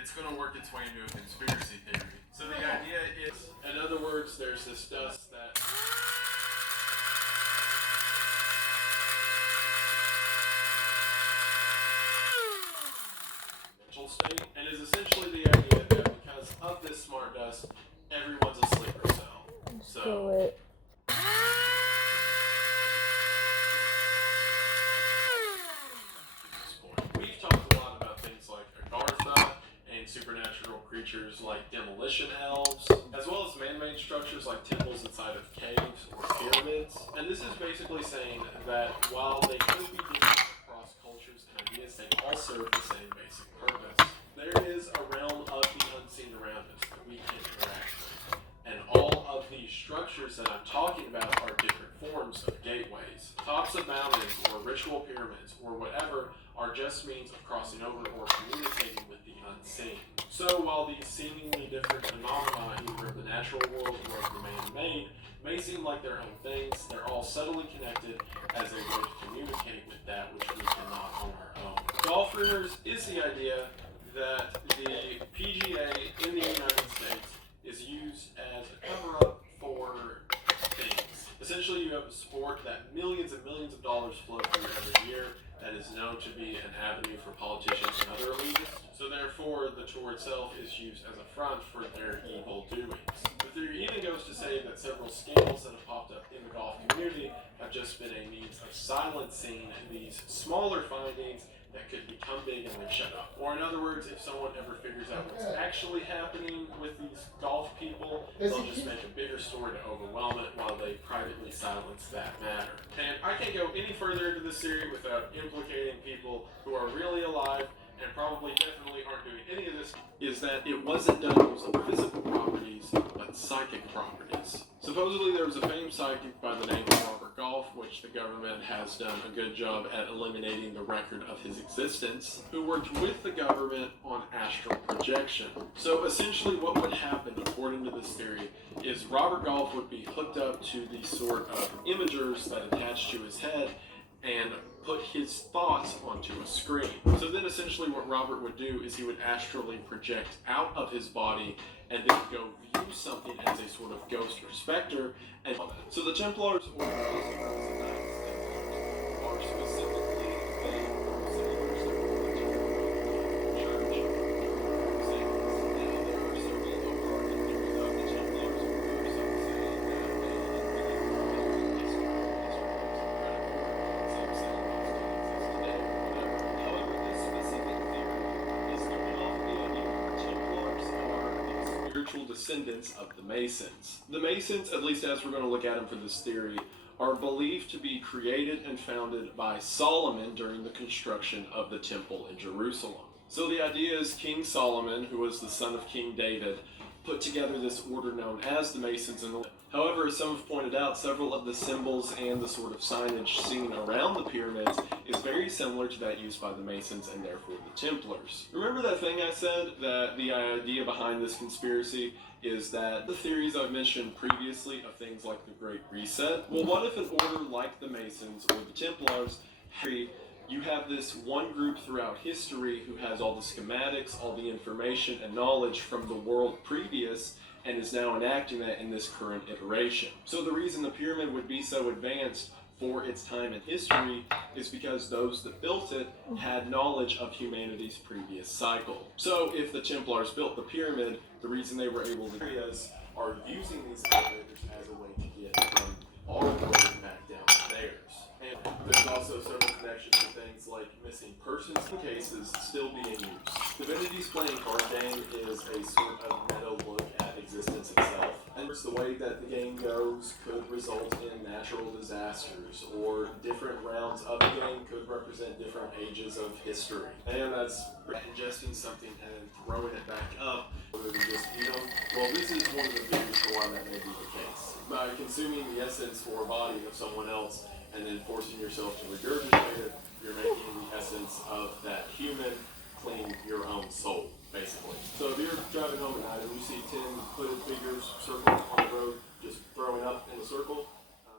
it's going to work its way into a conspiracy theory. So the idea is, in other words, there's this dust that mental state, and is essentially the idea that because of this smart dust, everyone's a sleeper cell. So we've talked a lot about things like Agartha and supernatural creatures like demolition elves, as well as man-made structures like temples inside of caves or pyramids. And this is basically saying that while they could be different across cultures and ideas, they all serve the same basic purpose. There is a realm of the unseen around us that we can interact with. And all of these structures that I'm talking about are different forms of gateways. Tops of mountains or ritual pyramids or whatever are just means of crossing over or communicating with the unseen. So while these seemingly different phenomena, either of the natural world or of the man-made, may seem like their own things, they're all subtly connected as a way to communicate with that which we cannot on our own. Golf rumors is the idea that the PGA in the United States is used as a cover-up for things. Essentially, you have a sport that millions and millions of dollars flow through every year that is known to be an avenue for politicians and other elitists. So therefore, the tour itself is used as a front for their evil doings. The theory even goes to say that several scandals that have popped up in the golf community have just been a means of silencing these smaller findings that could become big and then shut up. Or in other words, if someone ever figures out what's actually happening with these golf people, they'll just make a bigger story to overwhelm it while they privately silence that matter. And I can't go any further into this theory without implicating people who are really alive and probably definitely aren't doing any of this, is that it wasn't done using physical properties, but psychic properties. Supposedly there was a famed psychic by the name of Robert Golf, which the government has done a good job at eliminating the record of his existence, who worked with the government on astral projection. So essentially what would happen, according to this theory, is Robert Golf would be hooked up to these sort of imagers that attach to his head and put his thoughts onto a screen. So then essentially what Robert would do is he would astrally project out of his body and then go view something as a sort of ghost or specter. And so the Templars, or the Knights Templars, are specifically a similar symbol to the Church of Saints. Now there are several overarching theories of the Templars, where some say that they invented the some say spiritual descendants of the Masons. The Masons, at least as we're going to look at them for this theory, are believed to be created and founded by Solomon during the construction of the temple in Jerusalem. So the idea is King Solomon, who was the son of King David, put together this order known as the Masons. However, as some have pointed out, several of the symbols and the sort of signage seen around the pyramids is very similar to that used by the Masons and therefore the Templars. Remember that thing I said, that the idea behind this conspiracy is that the theories I've mentioned previously of things like the Great Reset? Well, what if an order like the Masons or the Templars, you have this one group throughout history who has all the schematics, all the information and knowledge from the world previous, and is now enacting that in this current iteration. So the reason the pyramid would be so advanced for its time in history is because those that built it had knowledge of humanity's previous cycle. So if the Templars built the pyramid, the reason they were able to areas are using these elevators as a way to get from our world back down to theirs. And there's also several connections to things like missing persons cases still being used. Divinity's playing card game is a sort of meta look at existence itself. And the way that the game goes could result in natural disasters, or different rounds of the game could represent different ages of history. And that's ingesting something and then throwing it back up, or just, well, this is one of the theories for why that may be the case. By consuming the essence or body of someone else and then forcing yourself to regurgitate it, you're making the essence of that human clean your own soul, basically. So if you're driving home at night and you see 10 hooded figures circling on the road, just throwing up in a circle,